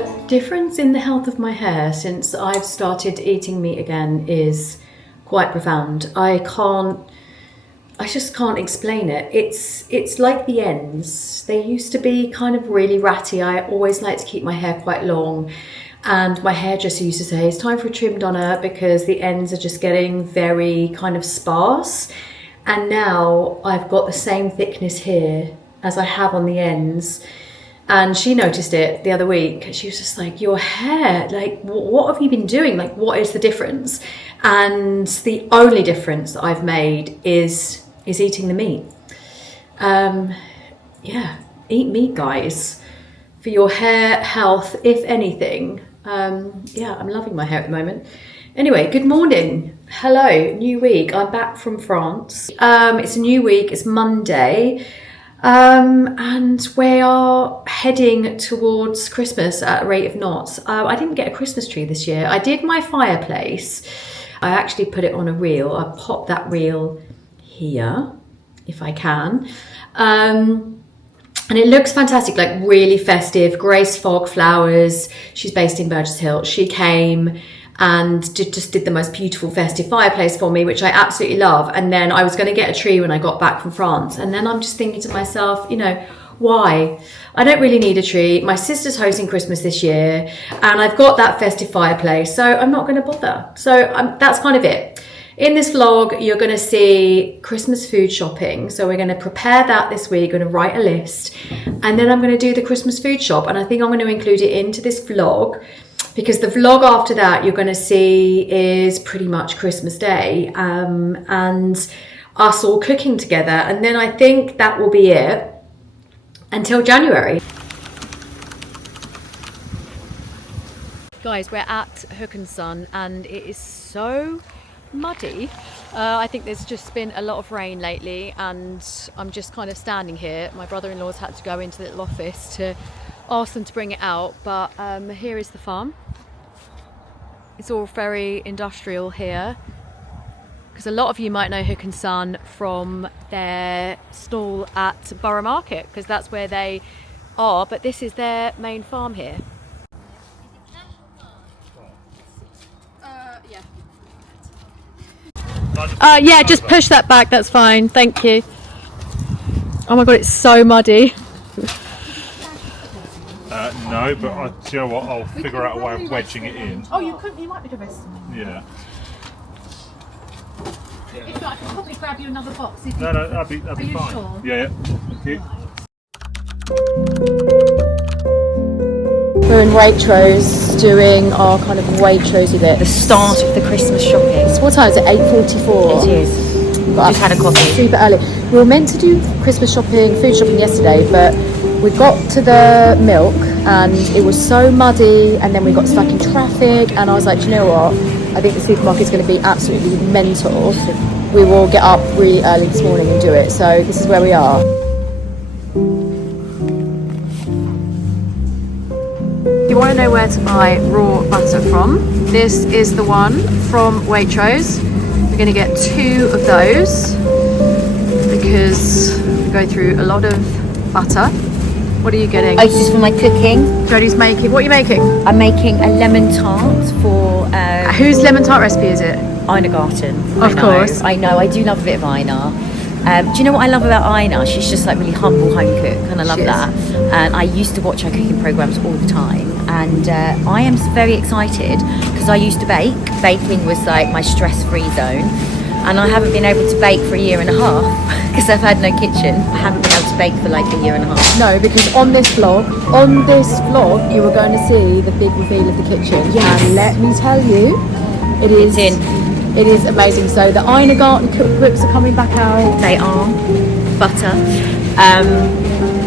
The difference in the health of my hair since I've started eating meat again is quite profound. I just can't explain it. It's like the ends. They used to be kind of really ratty. I always like to keep my hair quite long, and my hairdresser used to say, it's time for a trim, Donna, because the ends are just getting very kind of sparse. And now I've got the same thickness here as I have on the ends. And she noticed it the other week. She was just like, your hair, like, what have you been doing? Like, what is the difference? And the only difference that I've made is eating the meat. Yeah, eat meat, guys, for your hair health, if anything. Yeah, I'm loving my hair at the moment. Anyway, good morning. Hello, new week. I'm back from France. It's a new week. It's Monday. And we are heading towards Christmas at a rate of knots. I didn't get a Christmas tree this year. I did my fireplace. I actually put it on a reel. I popped that reel here, if I can. And it looks fantastic, like really festive. Grace Fogg Flowers, she's based in Burgess Hill. She came and just did the most beautiful festive fireplace for me, which I absolutely love. And then I was going to get a tree when I got back from France. And then I'm just thinking to myself, you know, why? I don't really need a tree. My sister's hosting Christmas this year, and I've got that festive fireplace, so I'm not going to bother. So that's kind of it. In this vlog, you're going to see Christmas food shopping. So we're going to prepare that this week, going to write a list, and then I'm going to do the Christmas food shop. And I think I'm going to include it into this vlog, because the vlog after that you're going to see is pretty much Christmas Day, and us all cooking together. And then I think that will be it until January. Guys, we're at Hook & Son, and it is so muddy. I think there's just been a lot of rain lately, and I'm just kind of standing here. My brother-in-law's had to go into the little office to ask them to bring it out, but here is the farm. It's all very industrial here, because a lot of you might know Hook & Son from their stall at Borough Market, because that's where they are, but this is their main farm here. Yeah, just push that back, that's fine, thank you. Oh my god, it's so muddy. No, but do you know what? I'll figure out a way of wedging it in. Oh, you might be the best. Yeah. If not, I can probably grab you another box. No, that'd be fine. Sure? Yeah, thank you. We're in Waitrose doing our kind of Waitrose bit. The start of the Christmas shopping. So what time is it? 8:44. It is. We got Just had a coffee. Super early. We were meant to do Christmas shopping, food shopping yesterday, but we got to the milk and it was so muddy, and then we got stuck in traffic, and I was like, do you know what? I think the supermarket's going to be absolutely mental. We will get up really early this morning and do it. So this is where we are. If you want to know where to buy raw butter from, this is the one from Waitrose. We're going to get 2 of those because we go through a lot of butter. What are you getting? Oh, it's just for my cooking. Jodie's making. What are you making? I'm making a lemon tart for... Whose lemon tart recipe is it? Ina Garten. Of course. I know, I do love a bit of Ina. Do you know what I love about Ina? She's just like really humble home cook, and I love that. And I used to watch her cooking programs all the time, and I am very excited because I used to bake. Baking was like my stress-free zone, and I haven't been able to bake for a year and a half because I've had no kitchen. I haven't been able to bake for like a year and a half. No, because on this vlog, you were going to see the big reveal of the kitchen. Yes. And let me tell you, It's in. It is amazing. So the Ina Garten cookbooks are coming back out. They are butter.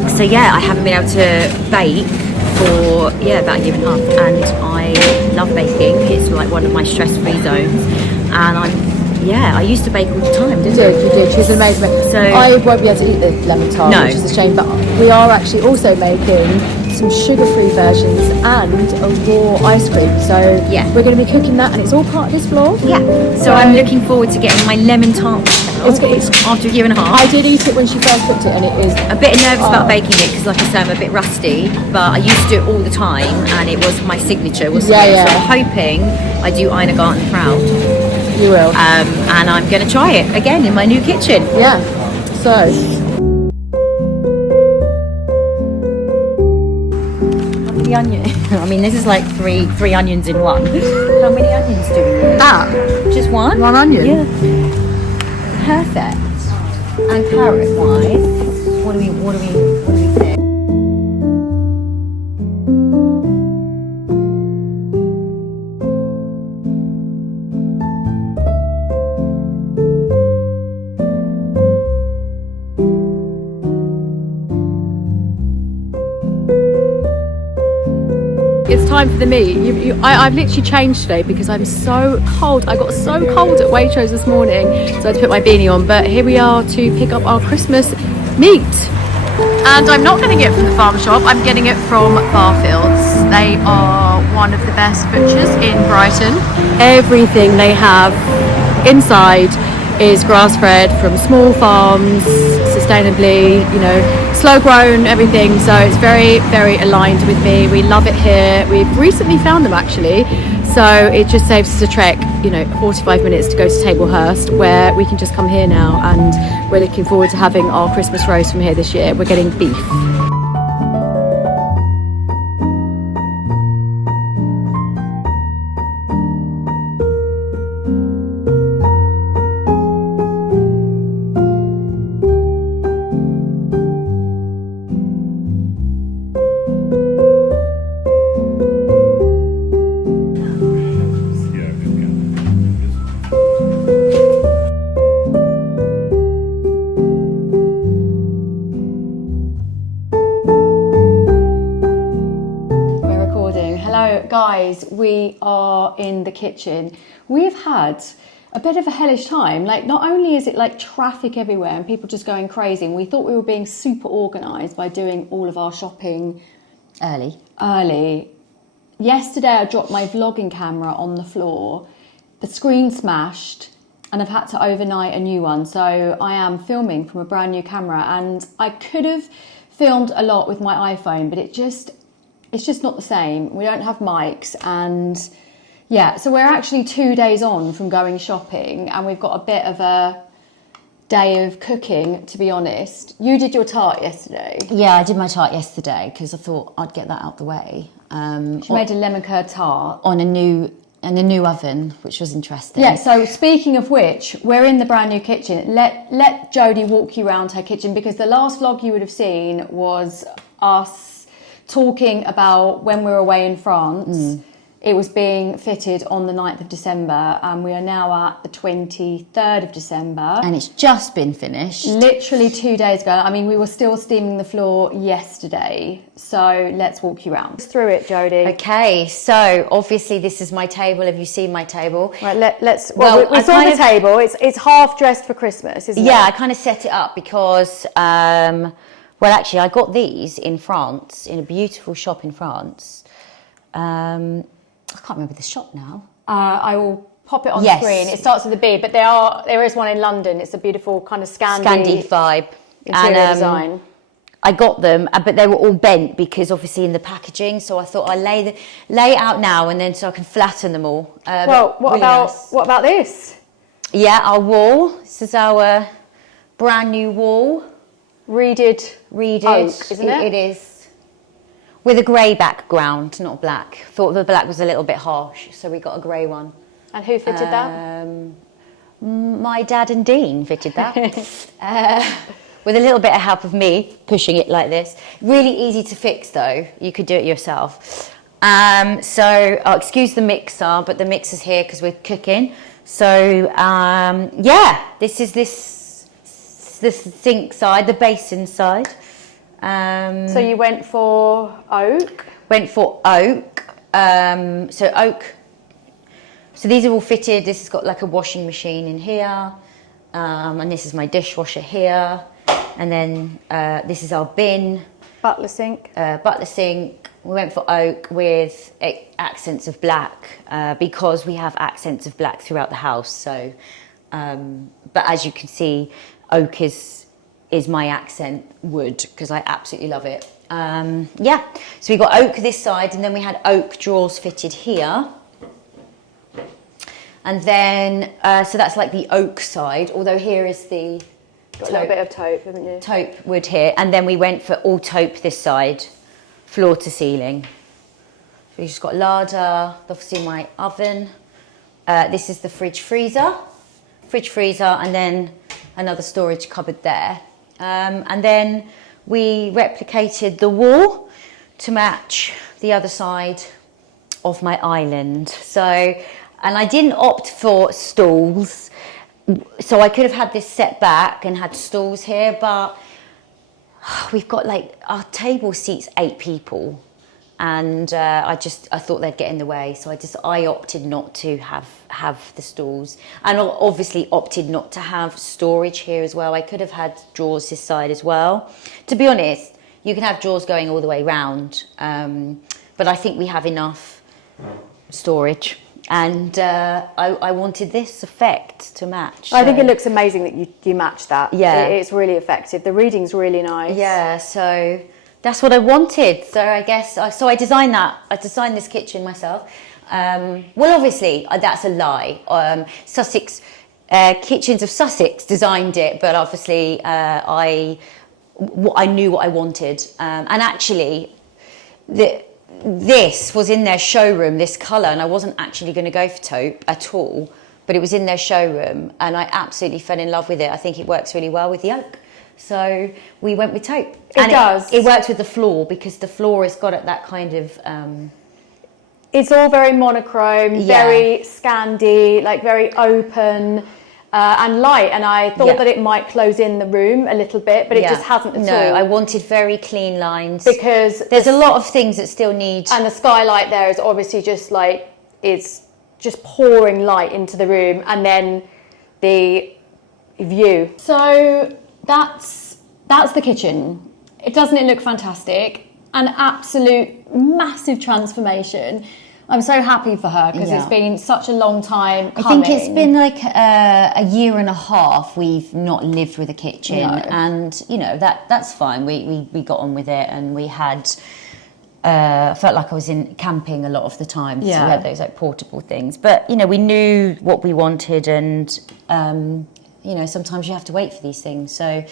So yeah, I haven't been able to bake for about a year and a half, and I love baking. It's like one of my stress-free zones, and I used to bake all the time. You did. She's amazing. So I won't be able to eat the lemon tart, No. which is a shame. But we are actually also making some sugar-free versions and a raw ice cream. So Yeah. we're going to be cooking that, and it's all part of this vlog. yeah, so I'm looking forward to getting my lemon tart It's after a year and a half. I did eat it when she first cooked it, and it is A bit nervous about baking it because, like I say, I'm a bit rusty, but I used to do it all the time, and it was my signature, wasn't it? Yeah. So I'm hoping I do Ina Garten proud. You will. And I'm going to try it again in my new kitchen. Yeah. So. The onion. I mean, this is like three onions in one. How many onions do we need? That. Just one? One onion. Yeah. Perfect. And carrot wise, what do we think? It's time for the meat. I've literally changed today because I'm so cold. I got so cold at Waitrose this morning, so I had to put my beanie on. But here we are to pick up our Christmas meat. And I'm not getting it from the farm shop, I'm getting it from Barfields. They are one of the best butchers in Brighton. Everything they have inside is grass-fed from small farms, sustainably, you know, slow grown, everything. So it's very, very aligned with me. We love it here. We've recently found them actually. So it just saves us a trek, you know, 45 minutes to go to Tablehurst, where we can just come here now, and we're looking forward to having our Christmas roast from here this year. We're getting beef. Guys, we are in the kitchen. We've had a bit of a hellish time. Like, not only is it like traffic everywhere and people just going crazy, and we thought we were being super organised by doing all of our shopping early. Yesterday I dropped my vlogging camera on the floor, the screen smashed, and I've had to overnight a new one. So I am filming from a brand new camera, and I could have filmed a lot with my iPhone, but it's just not the same. We don't have mics, and yeah, so we're actually 2 days on from going shopping, and we've got a bit of a day of cooking, to be honest. You did your tart yesterday. Yeah, I did my tart yesterday because I thought I'd get that out the way. She made a lemon curd tart on a new oven, which was interesting. Yeah, so speaking of which, we're in the brand new kitchen. Let Jodie walk you around her kitchen, because the last vlog you would have seen was us talking about when we were away in France. It was being fitted on the 9th of December, and we are now at the 23rd of December. And it's just been finished. Literally 2 days ago. I mean, we were still steaming the floor yesterday. So let's walk you around. Through it, Jodie. Okay, so obviously this is my table. Have you seen my table? Right, we saw the table. It's half dressed for Christmas, isn't it? Yeah, I kind of set it up because... well, actually, I got these in France, in a beautiful shop in France. I can't remember the shop now. I will pop it on screen. It starts with a B, but there is one in London. It's a beautiful kind of Scandi vibe. Interior design. I got them, but they were all bent because obviously in the packaging. So I thought I'd lay it out now, and then so I can flatten them all. Well, what about this? Yeah, our wall. This is our brand new wall. Reeded oak, isn't it? It is. With a grey background, not black. Thought the black was a little bit harsh, so we got a grey one. And who fitted that? My dad and Dean fitted that. With a little bit of help of me pushing it like this. Really easy to fix though. You could do it yourself. So excuse the mixer, but the mixer's here because we're cooking. So yeah, this is the sink side, the basin side. So you went for oak? Went for oak. So oak. So these are all fitted. This has got like a washing machine in here. And this is my dishwasher here. And then this is our bin. Butler sink. Butler sink. We went for oak with accents of black because we have accents of black throughout the house. So But as you can see, oak is my accent wood because I absolutely love it. Yeah, so we got oak this side, and then we had oak drawers fitted here. And then, so that's like the oak side, although here is the Got a little bit of taupe, haven't you? Taupe wood here. And then we went for all taupe this side, floor to ceiling. So we just got larder, obviously my oven. This is the fridge freezer, and then another storage cupboard there. And then we replicated the wall to match the other side of my island. So, and I didn't opt for stools. So I could have had this set back and had stools here, but we've got like, our table seats 8 people. And I thought they'd get in the way. So I opted not to have the stools. And obviously opted not to have storage here as well. I could have had drawers this side as well. To be honest, you can have drawers going all the way round. But I think we have enough storage. And I wanted this effect to match. I think it looks amazing that you match that. Yeah. It's really effective. The reading's really nice. Yeah, so that's what I wanted. So I guess, I designed that. I designed this kitchen myself. Well, obviously, that's a lie. Sussex, Kitchens of Sussex designed it, but obviously I knew what I wanted. And actually, this was in their showroom, this colour, and I wasn't actually going to go for taupe at all, but it was in their showroom, and I absolutely fell in love with it. I think it works really well with the oak. So we went with taupe. It does. It works with the floor, because the floor has got that kind of... It's all very monochrome, Yeah. very Scandi, like very open and light. And I thought that it might close in the room a little bit, but it just hasn't at all. No, I wanted very clean lines. Because there's a lot of things that still need... And the skylight there is obviously just like, it's just pouring light into the room, and then the view. So that's the kitchen. Doesn't it look fantastic? An absolute massive transformation. I'm so happy for her because it's been such a long time coming. I think it's been like a year and a half we've not lived with a kitchen. No. And you know, that's fine. We got on with it, and we had felt like I was in camping a lot of the time. So we had those like portable things. But you know, we knew what we wanted, and you know, sometimes you have to wait for these things. So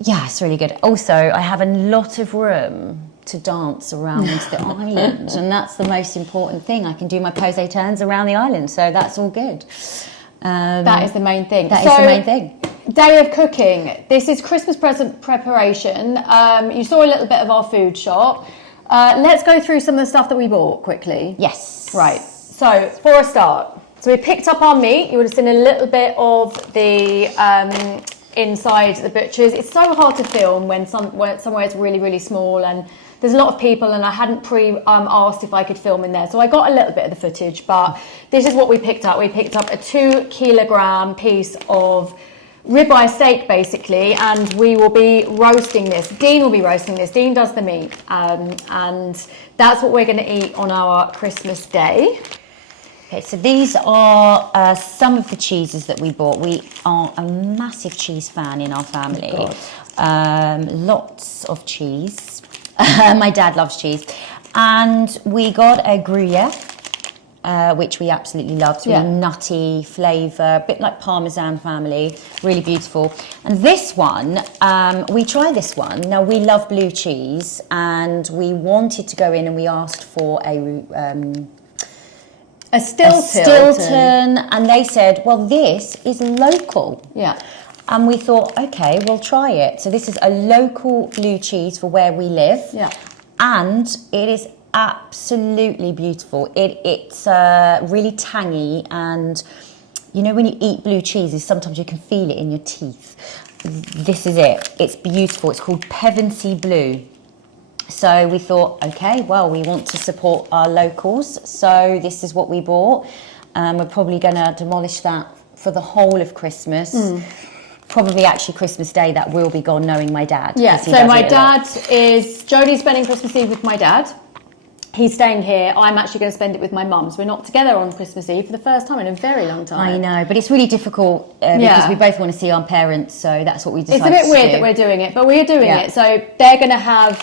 yeah, it's really good. Also, I have a lot of room to dance around the island, and that's the most important thing. I can do my posé turns around the island, so that's all good. That is the main thing. That is the main thing. Day of cooking. This is Christmas present preparation. You saw a little bit of our food shop. Let's go through some of the stuff that we bought quickly. Yes. Right. So for a start, so we picked up our meat. You would have seen a little bit of the inside the butchers. It's so hard to film when somewhere it's really, really small, and there's a lot of people, and I hadn't asked if I could film in there. So I got a little bit of the footage, but this is what we picked up. We picked up a 2 kilogram piece of ribeye steak, basically, and we will be roasting this. Dean will be roasting this. Dean does the meat, and that's what we're going to eat on our Christmas day. Okay, so these are some of the cheeses that we bought. We are a massive cheese fan in our family. Lots of cheese. My dad loves cheese. And we got a Gruyere, which we absolutely love. It's really nutty flavour, a bit like Parmesan family, really beautiful. And this one, we tried this one. Now, we love blue cheese, and we wanted to go in, and we asked for a Stilton, and they said, well, this is local. Yeah. And we thought, okay, we'll try it. So this is a local blue cheese for where we live. Yeah. And it is absolutely beautiful. It's really tangy, and you know, when you eat blue cheeses, sometimes you can feel it in your teeth. This is it. It's beautiful. It's called Pevensey Blue. So we thought, okay, well, we want to support our locals, so this is what we bought. We're probably going to demolish that for the whole of Christmas. Probably actually Christmas Day, that will be gone, knowing my dad. Yeah, so my dad is... Jodie's spending Christmas Eve with my dad. He's staying here. I'm actually going to spend it with my mum. So we're not together on Christmas Eve for the first time in a very long time. I know, but it's really difficult because we both want to see our parents, so that's what we decided to do. It's a bit weird that we're doing it, but we're doing it. So they're going to have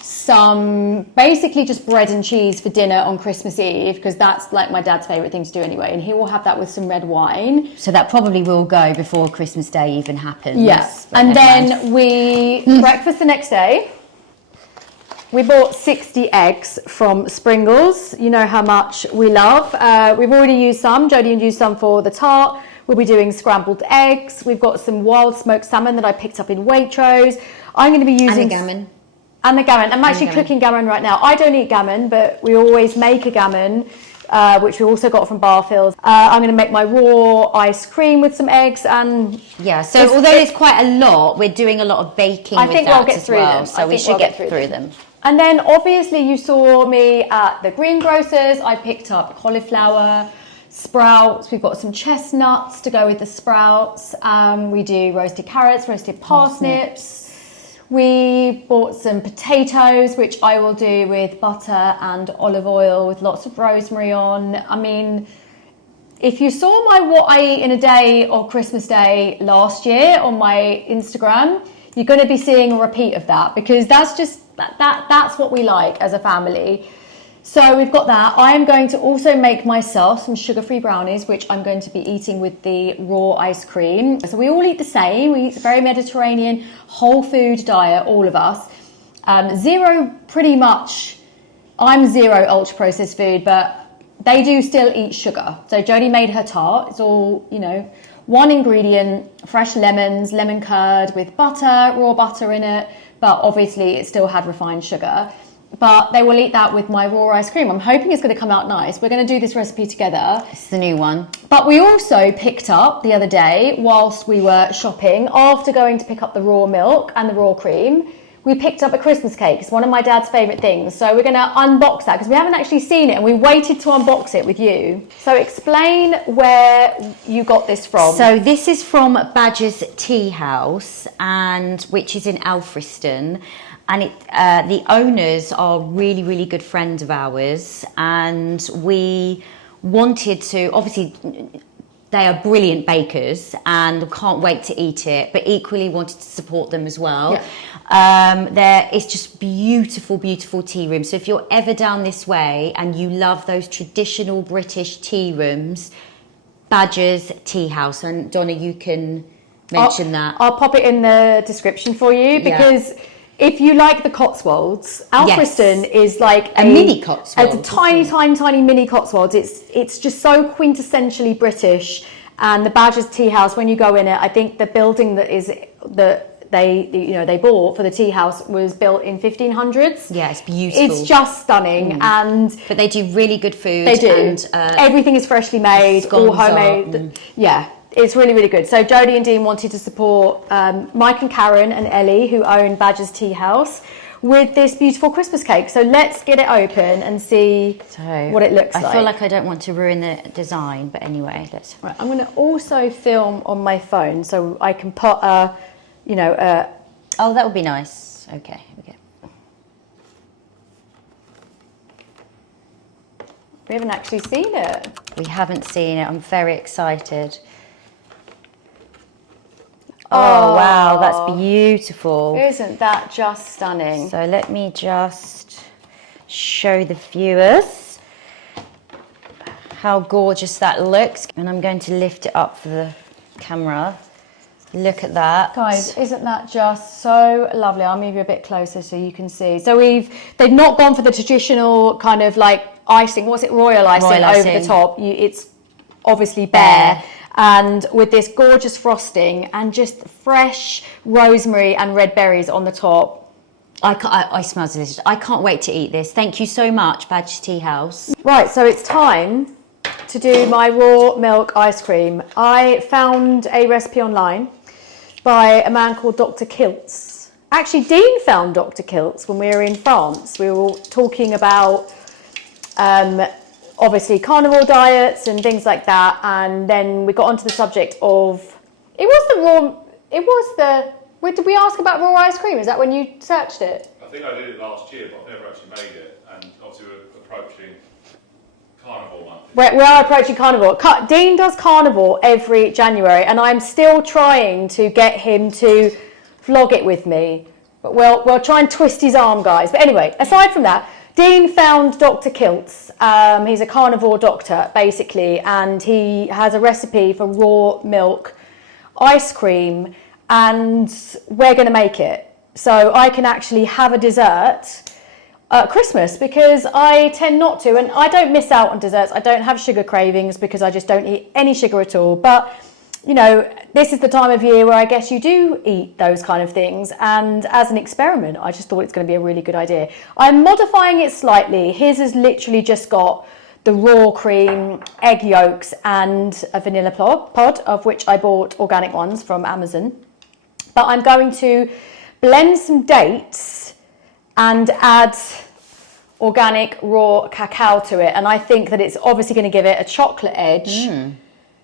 some, basically just bread and cheese for dinner on Christmas Eve, because that's like my dad's favourite thing to do anyway, and he will have that with some red wine. So that probably will go before Christmas Day even happens. Yes, and then we breakfast the next day. We bought 60 eggs from Springles. You know how much we love. We've already used some. Jodie used some for the tart. We'll be doing scrambled eggs. We've got some wild smoked salmon that I picked up in Waitrose. I'm going to be using... And the gammon. And the gammon. I'm actually cooking gammon right now. I don't eat gammon, but we always make a gammon, which we also got from Barfields. I'm going to make my raw ice cream with some eggs and... Yeah, so although there's quite a lot, we're doing a lot of baking with that we'll get as through well. them. So we should get through them. And then obviously you saw me at the greengrocers. I picked up cauliflower, sprouts. We've got some chestnuts to go with the sprouts. We do roasted carrots, roasted parsnips. We bought some potatoes, which I will do with butter and olive oil with lots of rosemary on. I mean, if you saw my what I eat in a day on Christmas Day last year on my Instagram, you're going to be seeing a repeat of that, because that's just that's what we like as a family. So we've got that. I am going to also make myself some sugar-free brownies, which I'm going to be eating with the raw ice cream. So we all eat the same. We eat a very Mediterranean, whole food diet, all of us. Zero, pretty much. I'm zero ultra-processed food, but they do still eat sugar. So Jodie made her tart. It's all, you know, one ingredient, fresh lemons, lemon curd with butter, raw butter in it. But obviously it still had refined sugar. But they will eat that with my raw ice cream. I'm hoping it's going to come out nice. We're going to do this recipe together. It's the new one. But we also picked up the other day, whilst we were shopping, after going to pick up the raw milk and the raw cream, we picked up a Christmas cake. It's one of my dad's favourite things. So we're going to unbox that, because we haven't actually seen it and we waited to unbox it with you. So explain where you got this from. So this is from Badger's Tea House, and which is in Alfriston. And the owners are really, really good friends of ours. And we wanted to, obviously, they are brilliant bakers and can't wait to eat it, but equally wanted to support them as well. Yeah. It's just beautiful, beautiful tea rooms. So if you're ever down this way and you love those traditional British tea rooms, Badger's Tea House. And Donna, you can mention that. I'll pop it in the description for you, because... Yeah. If you like the Cotswolds, Alfriston is like a mini Cotswolds. It's a tiny, tiny, tiny mini Cotswolds. It's just so quintessentially British. And the Badger's Tea House, when you go in it, I think the building that they bought for the tea house was built in 1500s. Yeah, it's beautiful. It's just stunning, but they do really good food. They do. And, everything is freshly made, all homemade. Yeah. It's really, really good. So Jodie and Dean wanted to support Mike and Karen and Ellie, who own Badger's Tea House, with this beautiful Christmas cake. So let's get it open and see what it looks like. I feel like I don't want to ruin the design, but anyway, let's... Right, I'm going to also film on my phone so I can put a, Oh, that would be nice. Okay, here we go. We haven't actually seen it. We haven't seen it. I'm very excited. Oh, wow, that's beautiful. Isn't that just stunning? So let me just show the viewers how gorgeous that looks. And I'm going to lift it up for the camera. Look at that. Guys, isn't that just so lovely? I'll move you a bit closer so you can see. So they've not gone for the traditional kind of like icing. What's it? Royal icing over the top. It's obviously bare. And with this gorgeous frosting and just fresh rosemary and red berries on the top. I smell delicious. I can't wait to eat this. Thank you so much, Badger's Tea House. Right, so it's time to do my raw milk ice cream. I found a recipe online by a man called Dr. Kiltz. Actually, Dean found Dr. Kiltz when we were in France. We were talking about... obviously carnivore diets and things like that, and then we got onto the subject of did we ask about raw ice cream? Is that when you searched it? I think I did it last year, but I've never actually made it. and obviously we're approaching Carnival month. We are approaching Carnival. Dean does Carnival every January, and I'm still trying to get him to vlog it with me. But we'll try and twist his arm, guys. But anyway, aside from that, Dean found Dr. Kilt's. He's a carnivore doctor, basically, and he has a recipe for raw milk ice cream, and we're going to make it. So I can actually have a dessert at Christmas, because I tend not to, and I don't miss out on desserts. I don't have sugar cravings because I just don't eat any sugar at all. But, you know, this is the time of year where I guess you do eat those kind of things. And as an experiment, I just thought it's going to be a really good idea. I'm modifying it slightly. His has literally just got the raw cream, egg yolks, and a vanilla pod, of which I bought organic ones from Amazon. But I'm going to blend some dates and add organic raw cacao to it. And I think that it's obviously going to give it a chocolate edge.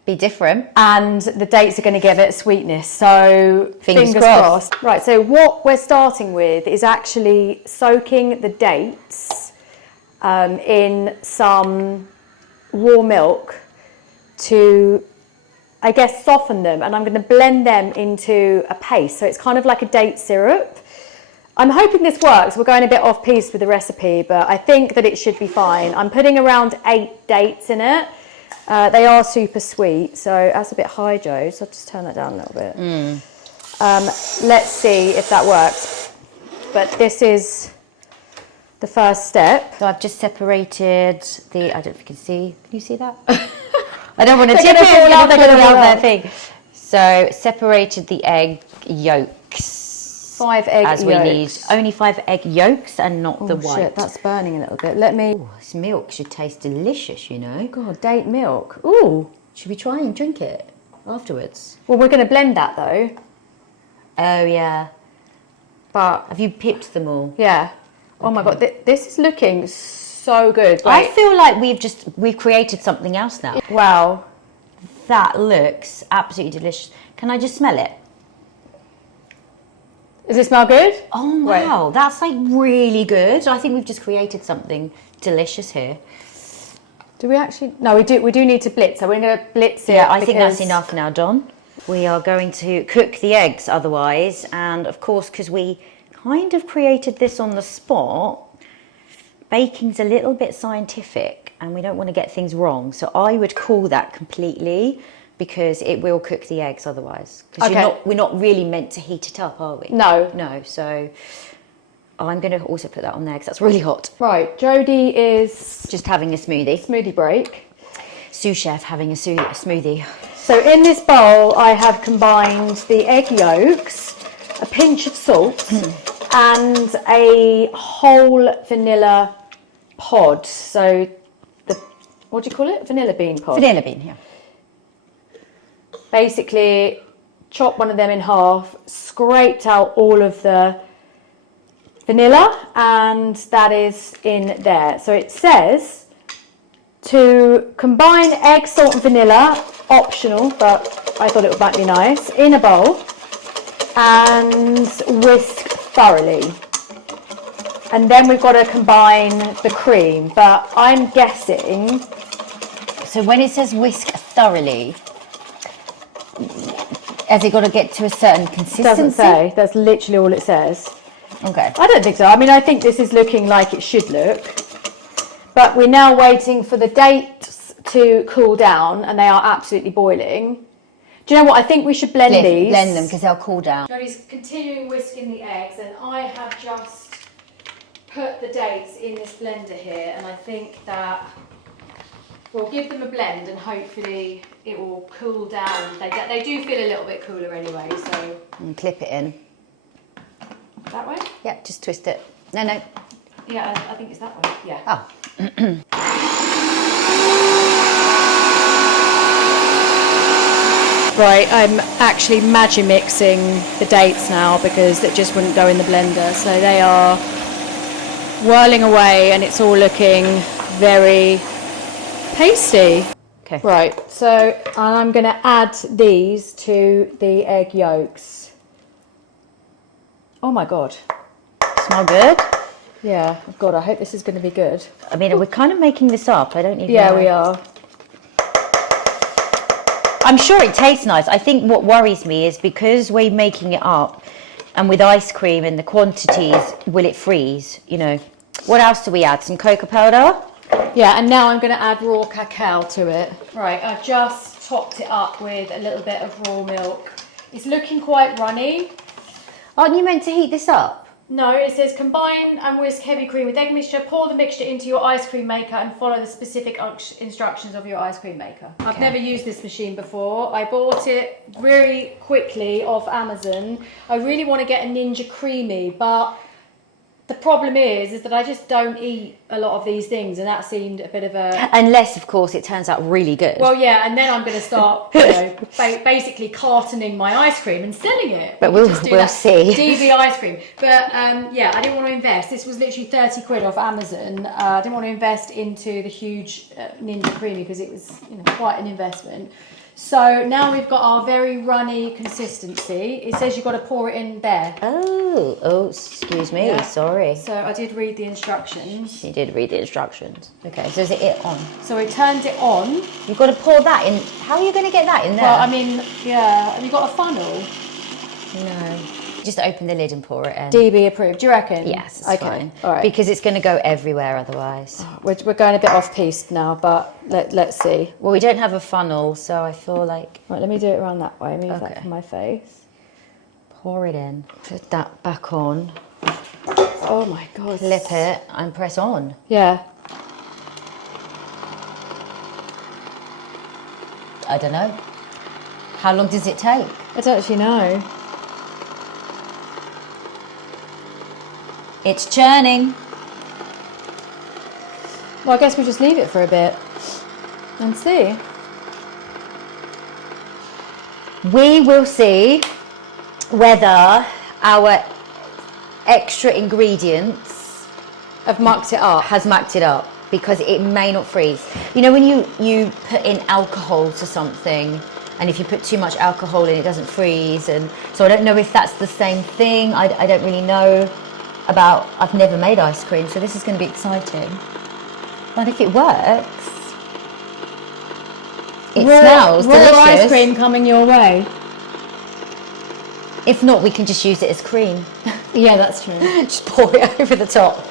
Be different. And the dates are going to give it a sweetness. So fingers crossed. Right, so what we're starting with is actually soaking the dates in some raw milk to, I guess, soften them. And I'm going to blend them into a paste. So it's kind of like a date syrup. I'm hoping this works. We're going a bit off piece with the recipe, but I think that it should be fine. I'm putting around 8 dates in it. They are super sweet, so that's a bit high, Joe, so I'll just turn that down a little bit. Let's see if that works. But this is the first step. So I've just separated the, I don't know if you can see. Can you see that? I don't want to tip it. They're going to fall their thing. So separated the egg yolks. 5 egg yolks. As we need only 5 egg yolks and not the white. Shit, that's burning a little bit. Let me. Ooh, this milk should taste delicious, you know. God, date milk. Ooh. Should we try and drink it afterwards? Well, we're going to blend that though. Oh yeah. But have you pipped them all? Yeah. Oh my God, this is looking so good. Wait. I feel like we've created something else now. Wow. That looks absolutely delicious. Can I just smell it? Does it smell good? Oh wow, that's like really good. I think we've just created something delicious here. Do we actually? No, we do need to blitz. So we're going to blitz it. Yeah, I think that's enough now, Don. We are going to cook the eggs otherwise, and of course, because we kind of created this on the spot, baking's a little bit scientific, and we don't want to get things wrong. So I would cool that completely, because it will cook the eggs otherwise. Because we're not really meant to heat it up, are we? No. No, so I'm going to also put that on there because that's really hot. Right, Jodie is just having a smoothie. Smoothie break. Sous chef having a smoothie. So in this bowl, I have combined the egg yolks, a pinch of salt, and a whole vanilla pod. So what do you call it? Vanilla bean pod. Vanilla bean, yeah. Basically, chop one of them in half, scraped out all of the vanilla, and that is in there. So it says to combine egg, salt and vanilla, optional, but I thought it might be nice, in a bowl, and whisk thoroughly. And then we've got to combine the cream, but I'm guessing... So when it says whisk thoroughly, has it got to get to a certain consistency? Doesn't say. That's literally all it says. Okay. I don't think so. I mean, I think this is looking like it should look. But we're now waiting for the dates to cool down, and they are absolutely boiling. Do you know what? I think we should blend these. Blend them because they'll cool down. Jodie's continuing whisking the eggs, and I have just put the dates in this blender here, and I think that we'll give them a blend, and hopefully it will cool down. They do feel a little bit cooler anyway, so... And clip it in. That way? Yeah, just twist it. No. Yeah, I think it's that way. Yeah. Oh. Right, I'm actually magic mixing the dates now because it just wouldn't go in the blender. So they are whirling away and it's all looking very pasty. Okay. Right, so I'm going to add these to the egg yolks. Oh my God. Smell good? Yeah, God, I hope this is going to be good. I mean, we're kind of making this up. I don't even know. Yeah, we are. I'm sure it tastes nice. I think what worries me is because we're making it up, and with ice cream and the quantities, will it freeze? You know. What else do we add? Some cocoa powder? Yeah, and now I'm going to add raw cacao to it. Right, I've just topped it up with a little bit of raw milk. It's looking quite runny. Aren't you meant to heat this up? No, it says combine and whisk heavy cream with egg mixture, pour the mixture into your ice cream maker and follow the specific instructions of your ice cream maker. Okay. I've never used this machine before. I bought it very quickly off Amazon. I really want to get a Ninja Creamy, but the problem is that I just don't eat a lot of these things, and that seemed a bit of a... Unless, of course, it turns out really good. Well, yeah, and then I'm going to start, basically cartoning my ice cream and selling it. But we'll see. DB ice cream. But, yeah, I didn't want to invest. This was literally 30 quid off Amazon. I didn't want to invest into the huge Ninja Creamy because it was, quite an investment. So now we've got our very runny consistency. It says you've got to pour it in there. Oh, excuse me, yeah. Sorry. So I did read the instructions. You did read the instructions. Okay, so is it on? So we turned it on. You've got to pour that in. How are you going to get that in there? Well, I mean, yeah. Have you got a funnel? No. Just open the lid and pour it in. DB approved, do you reckon? Yes, it's fine. All right. Because it's going to go everywhere otherwise. We're going a bit off-piste now, but let's see. Well, we don't have a funnel, so I feel like... Right, let me do it around that way. Move that from my face. Pour it in. Put that back on. Oh my God. Flip it and press on. Yeah. I don't know. How long does it take? I don't actually know. It's churning. Well, I guess we just leave it for a bit and see. We will see whether our extra ingredients have mucked it up. Has mucked it up, because it may not freeze. You know when you put in alcohol to something, and if you put too much alcohol in, it doesn't freeze. And so I don't know if that's the same thing. I don't really know about, I've never made ice cream, so this is going to be exciting. But if it works, it smells delicious. Ice cream coming your way. If not, we can just use it as cream. Yeah, that's true. Just pour it over the top.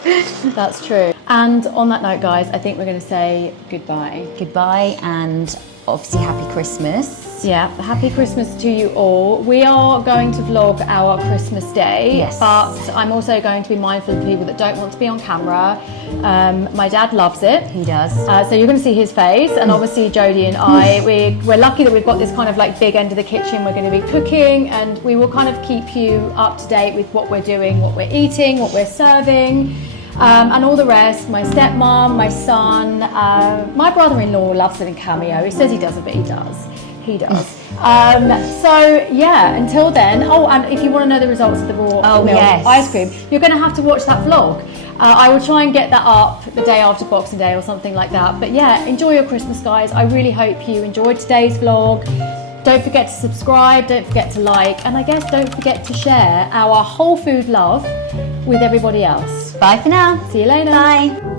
That's true. And on that note, guys, I think we're going to say goodbye. Goodbye, and obviously happy Christmas. Yeah, happy Christmas to you all. We are going to vlog our Christmas day, yes, but I'm also going to be mindful of the people that don't want to be on camera. My dad loves it. He does. So you're going to see his face, and obviously Jodie and I, we're lucky that we've got this kind of like big end of the kitchen. We're going to be cooking, and we will kind of keep you up to date with what we're doing, what we're eating, what we're serving. And all the rest, my stepmom, my son, my brother-in-law loves it in cameo. He says he doesn't, but he does. He does. So yeah, until then, and if you want to know the results of the raw milk ice cream, you're going to have to watch that vlog. I will try and get that up the day after Boxing Day or something like that. But yeah, enjoy your Christmas, guys. I really hope you enjoyed today's vlog. Don't forget to subscribe, don't forget to like, and I guess don't forget to share our whole food love with everybody else. Bye for now. See you later. Bye.